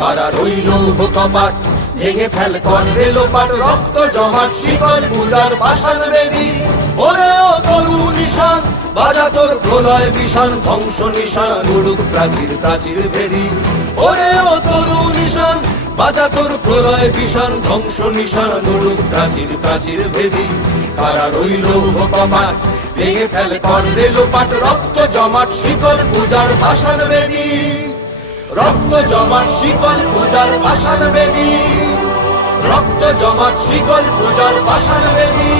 কারা রইল কপাট ভেঙে ফেল কর রেলোপাট রক্ত জমাট শিকল পূজার পাষাণ বেদী ওরে ও তরু নিশান বাজা তোর প্রলয় বিষাণ ধ্বংস নিশান উড়ুক প্রাচীর প্রাচীর ভেদী ওরে ও তরু নিশান বাজা তোর প্রলয় বিষাণ ধ্বংস নিশান উড়ুক প্রাচীর প্রাচীর ভেদী কারা রইল কপাট ভেঙে ফেল কর রেলোপাট রক্ত জমাট শিকল পূজার পাষাণ বেদী রক্ত জমাট শিকল পূজার পাষাণ বেদী রক্ত জমাট শিকল পূজার পাষাণ বেদী।